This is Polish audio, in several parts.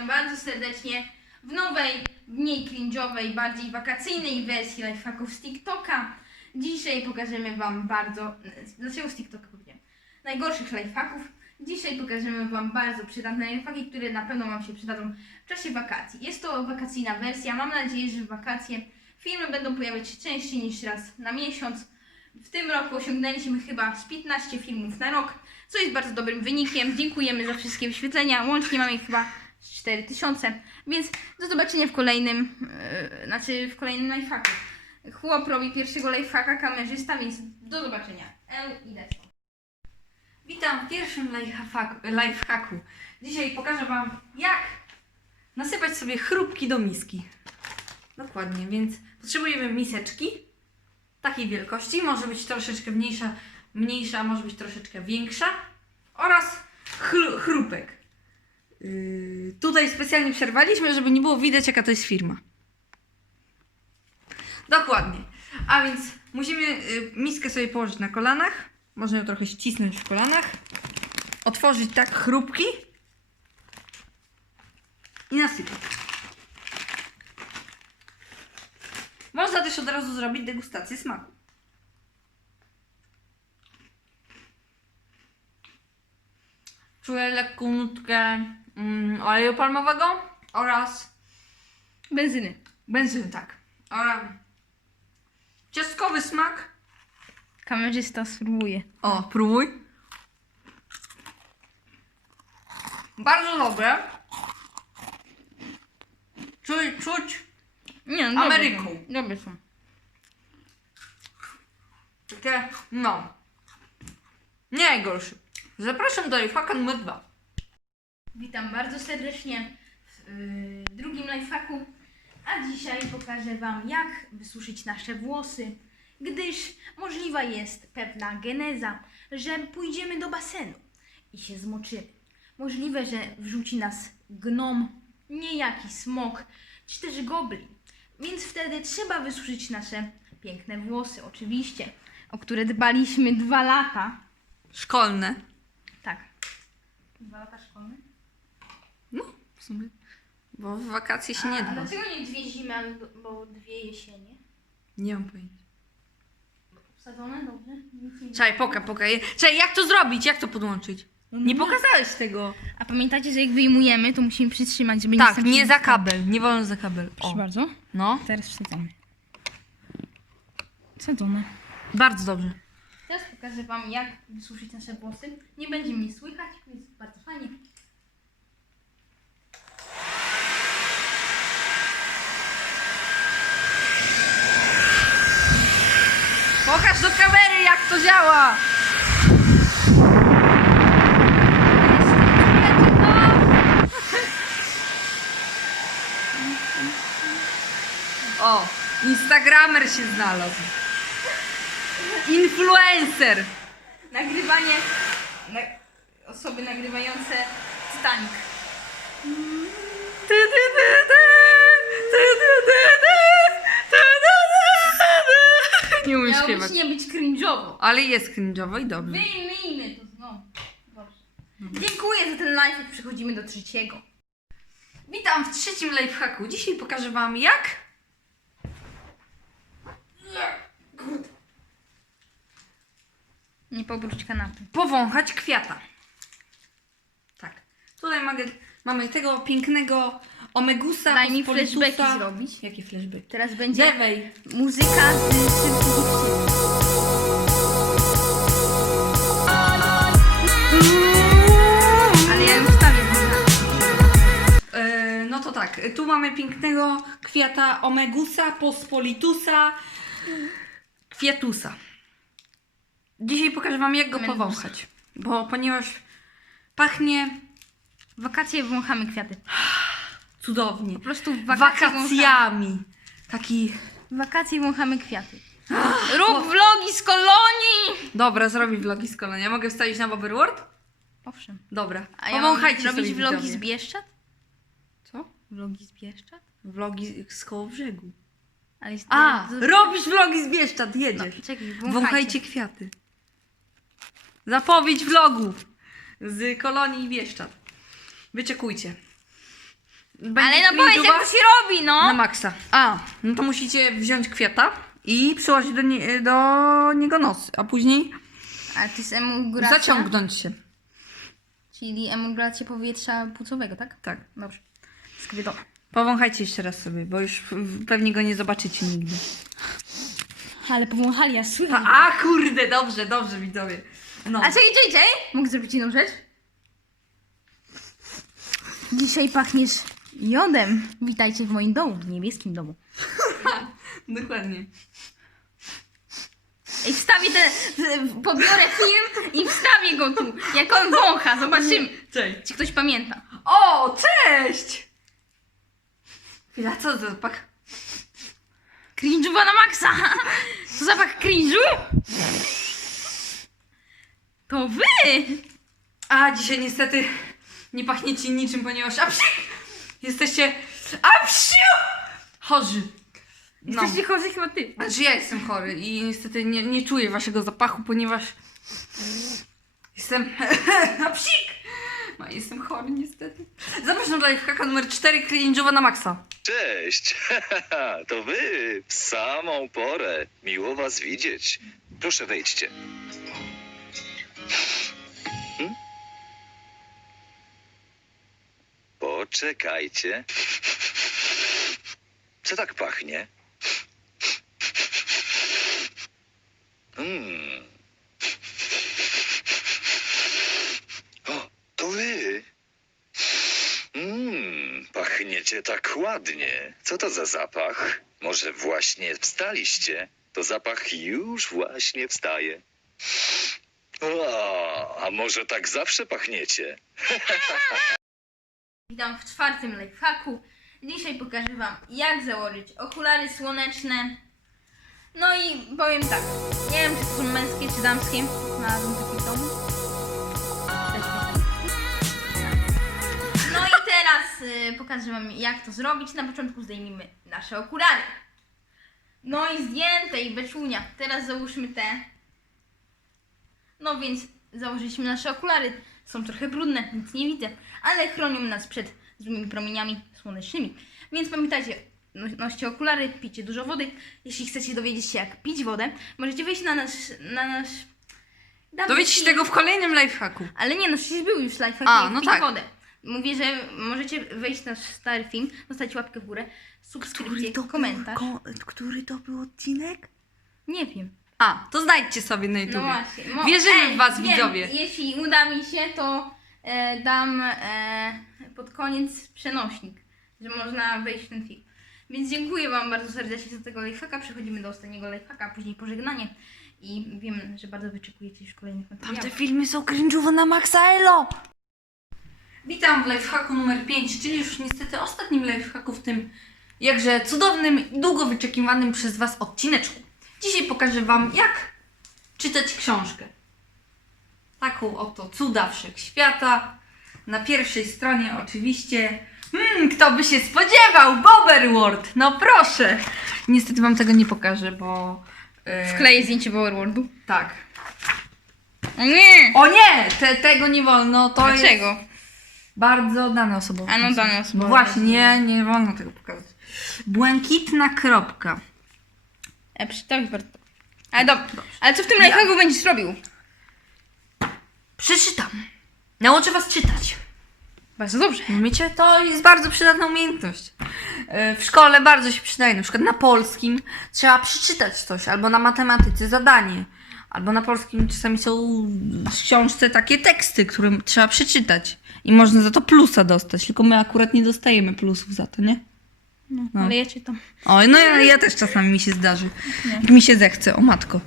witam bardzo serdecznie w nowej, mniej cringe'owej, bardziej wakacyjnej wersji lifehacków z TikToka. Dzisiaj pokażemy Wam bardzo, dlaczego z TikToka powiedziałem, najgorszych lifehacków. Dzisiaj pokażemy Wam bardzo przydatne lifehacki, które na pewno Wam się przydadzą w czasie wakacji. Jest to wakacyjna wersja, mam nadzieję, że w wakacje filmy będą pojawiać się częściej niż raz na miesiąc. W tym roku osiągnęliśmy chyba z 15 filmów na rok, co jest bardzo dobrym wynikiem. Dziękujemy za wszystkie wyświetlenia. Łącznie mamy chyba 4000, więc do zobaczenia w kolejnym, yy, znaczy w kolejnym lifehacku. Chłop robi pierwszego lifehacka, kamerzysta, więc do zobaczenia. El i Desko. Witam w pierwszym lifehacku-. Dzisiaj pokażę Wam, jak nasypać sobie chrupki do miski. Dokładnie, więc potrzebujemy miseczki takiej wielkości. Może być troszeczkę mniejsza, mniejsza, może być troszeczkę większa. Oraz chrupek. Yy, tutaj specjalnie przerwaliśmy, żeby nie było widać, jaka to jest firma. Dokładnie. A więc musimy y, miskę sobie położyć na kolanach. Można ją trochę ścisnąć w kolanach. Otworzyć tak chrupki. I nasypać. Można też od razu zrobić degustację smaku. Czuję lekką nutkę mm, oleju palmowego oraz Benzyny. benzyny, tak. Oraz ciastkowy smak Kamerzysta spróbuje. O, próbuj. Bardzo dobre. Czuć, czuć Nie, no, dobre Ameryką. są. Dobre są. takie, no. Nie najgorszy. Zapraszam do lifehacka numer dwa. Witam bardzo serdecznie w yy, drugim lifehacku, a dzisiaj pokażę Wam jak wysuszyć nasze włosy, gdyż możliwa jest pewna geneza, że pójdziemy do basenu i się zmoczymy. Możliwe, że wrzuci nas gnom, niejaki smok, czy też goblin. Więc wtedy trzeba wysuszyć nasze piękne włosy, oczywiście, o które dbaliśmy dwa lata. Szkolne. Tak. Dwa lata szkolne? No, w sumie. Bo w wakacje się nie A dba. dlaczego nie dwie zimy, albo dwie jesienie? Nie mam pojęcia. Wsadzone? Dobrze? Nic nie Czekaj, poka, poka. Czekaj, jak to zrobić? Jak to podłączyć? Nie pokazałeś tego. A pamiętacie, że jak wyjmujemy, to musimy przytrzymać, żeby Tak, nie za kabel. Nie wolno za kabel. Proszę O. bardzo. No, Teraz wsadzamy. Wsadzone. bardzo dobrze. Teraz pokażę Wam, jak wysuszyć nasze włosy. Nie będzie mnie słychać, więc bardzo fajnie. Pokaż do kamery, jak to działa. O, Instagramer się znalazł. Influencer. Nagrywanie. Na, osoby nagrywające Titanic. Ty, ty, ty, Nie umiem Miało śpiewać. być nie być cringe'owo. Ale jest cringe'owo i dobrze. Wyjmijmy to znowu. Dobrze. Dziękuję za ten live. Przechodzimy do trzeciego. Witam w trzecim lifehacku. Dzisiaj pokażę Wam jak Nie pobruć kanapy. powąchać kwiata. Tak. Tutaj mogę, mamy tego pięknego omegusa. Daj mi pospolitusa. flashbacki zrobić. Jakie flashbacki? Teraz będzie Dewej. muzyka z szybkich. Ale ja E, no to tak, tu mamy pięknego kwiata omegusa, pospolitusa, kwiatusa. Dzisiaj pokażę Wam jak go Omegusa. powąchać. Bo ponieważ pachnie wakacje wąchamy kwiaty. cudownie. Po prostu w wakacje wąchamy, Wakacjami. Taki w wakacje wąchamy kwiaty. Rób vlogi z kolonii! Dobra, zrobię vlogi z kolonia. Mogę wstawić na Bobber World? Owszem. Dobra. A ja mam Powąchajcie robić vlogi widzowie. z Bieszczad? Co? Vlogi z Bieszczad? Vlogi z koło brzegu. Ale jest A, bardzo- robisz vlogi z Bieszczad, No, jedziesz. czekaj, Wąchajcie wąchajcie. kwiaty. Zapowiedź vlogów z kolonii Bieszczad. Wyczekujcie. będzie Ale no powiedz jak to się robi, na no! maksa. A, no to musicie wziąć kwiata i przyłożyć do, nie, do niego nos, a później Ale to jest emulgracja. zaciągnąć się. Czyli emulgracja powietrza płucowego, tak? Tak. Dobrze. Skwiadomo. Powąchajcie jeszcze raz sobie, bo już w- pewnie go nie zobaczycie nigdy. Ale powąchali, ja słychać. A, a kurde, dobrze, dobrze widzowie. No. A czekaj, czekaj, czekaj. Mogę zrobić jedną rzecz? Dzisiaj pachniesz jodem. Witajcie w moim domu, w niebieskim domu. Dokładnie. Ej, wstawię ten, pobiorę film i wstawię go tu. Jak on wącha, zobaczymy. Cześć. Czy ktoś pamięta? O, cześć! Chwila, co za zapach? Cringe'owa na maksa. To zapach cringe'u? To wy! A, dzisiaj niestety nie pachniecie niczym, ponieważ apsik! Jesteście apsiu! Chorzy. No. Jesteście chorzy chyba ty. Znaczy ja jestem chory i niestety nie, nie czuję waszego zapachu, ponieważ jestem apsik! No jestem chory niestety. Zapraszam do lifehacka numer 4 cringe'owa na maksa. Cześć! To wy! W samą porę. Miło was widzieć. Proszę wejdźcie. Poczekajcie. Co tak pachnie? Hmm. O, to wy! Mmm, pachniecie tak ładnie. Co to za zapach? Może właśnie wstaliście? To zapach już właśnie wstaje. O, a może tak zawsze pachniecie? Witam w czwartym lifehacku. Dzisiaj pokażę Wam, jak założyć okulary słoneczne. No i powiem tak, nie wiem, czy są męskie, czy damskie. Znalazłem taki w. No i teraz y, pokażę Wam, jak to zrobić. Na początku zdejmijmy nasze okulary. No i zdjęte i beczunia. Teraz załóżmy te. No więc założyliśmy nasze okulary. Są trochę brudne, nic nie widzę, ale chronią nas przed złymi promieniami słonecznymi. Więc pamiętajcie, no- noście okulary, pijcie dużo wody. Jeśli chcecie dowiedzieć się, jak pić wodę, możecie wejść na nasz. Na nasz Dowiecie się tego w kolejnym lifehacku. Ale nie, no przecież był już live A, no pić tak. wodę. Mówię, że możecie wejść na nasz stary film, zostawić łapkę w górę, subskrypcję, komentarz. który to był odcinek? Nie wiem. A, to znajdźcie sobie na No YouTube. właśnie. Mo- Wierzymy w was, wiem, widzowie. Jeśli uda mi się, to e, dam e, pod koniec przenośnik, że można wejść w ten film. Więc dziękuję Wam bardzo serdecznie za tego lifehacka. Przechodzimy do ostatniego lifehacka, a później pożegnanie. I wiem, że bardzo wyczekujecie już kolejnych materiałów. filmy są cringe'owe na maksa, elo! Witam w lifehacku numer 5, czyli już niestety ostatnim lifehacku w tym jakże cudownym i długo wyczekiwanym przez Was odcineczku. Dzisiaj pokażę Wam, jak czytać książkę. Taką oto cuda wszechświata. Na pierwszej stronie oczywiście, hmm, kto by się spodziewał, Boberword, no proszę. Niestety Wam tego nie pokażę, bo... e, Wkleję zdjęcie Powerworldu. Tak. O nie! O nie, te, tego nie wolno, to jest Dlaczego? bardzo dane osobowe. A no dane osobowe. Właśnie, nie, nie wolno tego pokazać. Błękitna kropka. E, przeczytałeś bardzo. Ale dobra. Ale co w tym lifehacku będziesz robił? Przeczytam. Nauczę was czytać. Bardzo dobrze. Wiecie, to jest bardzo przydatna umiejętność. E, W szkole bardzo się przydaje. Na przykład na polskim trzeba przeczytać coś, albo na matematyce zadanie. Albo na polskim czasami są w książce takie teksty, które trzeba przeczytać. I można za to plusa dostać, tylko my akurat nie dostajemy plusów za to, nie? No, No. ale ja czytam. Oj, no ja, ja też czasami mi się zdarzy. Jak mi się zechce, o matko.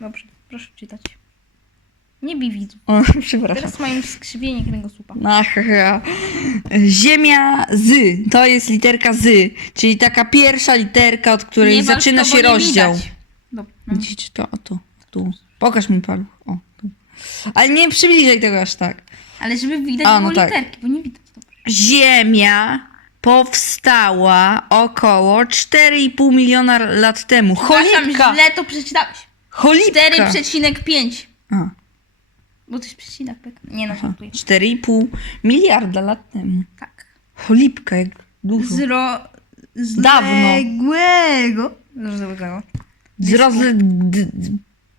Dobrze, proszę czytać. Nie bij widzów. O, przepraszam. Teraz mają skrzywienie kręgosłupa. Ach, ja. Ziemia z. To jest literka z, czyli taka pierwsza literka, od której Nie walcz zaczyna to, bo się nie rozdział. widać. Dobra. No. Widzicie to? O tu, tu. Pokaż mi paluch. O, tu. Ale nie przybliżaj tego aż tak. Ale żeby widać A, było no tak. literki, bo nie widać. Dobrze. Ziemia powstała około 4,5 miliona lat temu. Przepraszam, Cholipka! źle to przeczytałeś. Cholipka! 4,5. A, Bo to jest przecinak. tak? Nie no, aha. żartuję. 4,5 miliarda lat temu. Tak. Cholipka, jak Dużo. z ro... Dawno. Zległego. Rozległego. Z roz... d- d-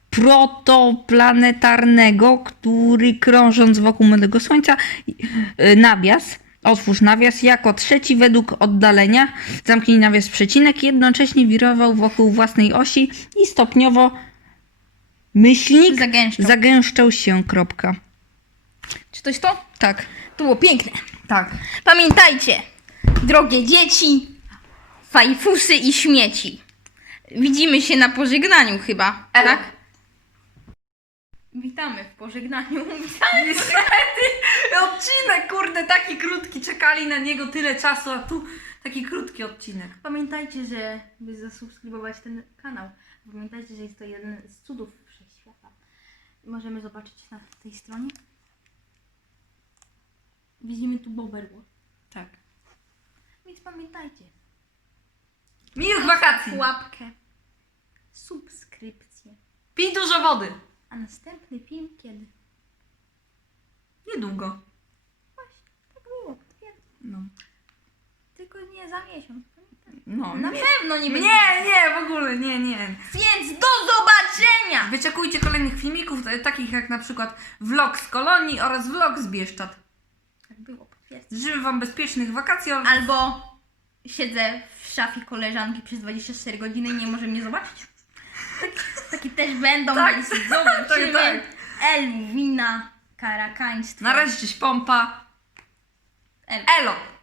protoplanetarnego, który krążąc wokół młodego Słońca, y, nawias, otwórz nawias, jako trzeci według oddalenia, zamknij nawias przecinek, jednocześnie wirował wokół własnej osi i stopniowo myślnik Zagęszczał. zagęszczał się, kropka. Czy to jest to? Tak, To było piękne. tak. Pamiętajcie, drogie dzieci, fajfusy i śmieci. Widzimy się na pożegnaniu chyba, Elo. tak? Witamy w pożegnaniu. Niestety, odcinek, kurde, taki krótki, czekali na niego tyle czasu, a tu taki krótki odcinek. Pamiętajcie, że by zasubskrybować ten kanał. Pamiętajcie, że jest to jeden z cudów wszechświata. Możemy zobaczyć na tej stronie. Widzimy tu Boberło. Tak. Więc pamiętajcie. Miłych wakacji! Łapkę. Subskrypcję. Pij dużo wody. A następny film kiedy? Niedługo. Właśnie, tak było. potwierdzam. No. Tylko nie za miesiąc. No, Na nie, pewno nie będzie. nie, nie, w ogóle, nie, nie. Więc do zobaczenia! Wyczekujcie kolejnych filmików, e, takich jak na przykład vlog z Kolonii oraz vlog z Bieszczad. Tak było, potwierdzam. Życzymy Wam bezpiecznych wakacji. oraz- Albo siedzę w szafie koleżanki przez 24 godziny i nie może mnie zobaczyć. Taki też będą, Tak. więc zobaczymy. Tak, tak. Elwina, karakaństwo. Na razie cześć pompa. El. Elo!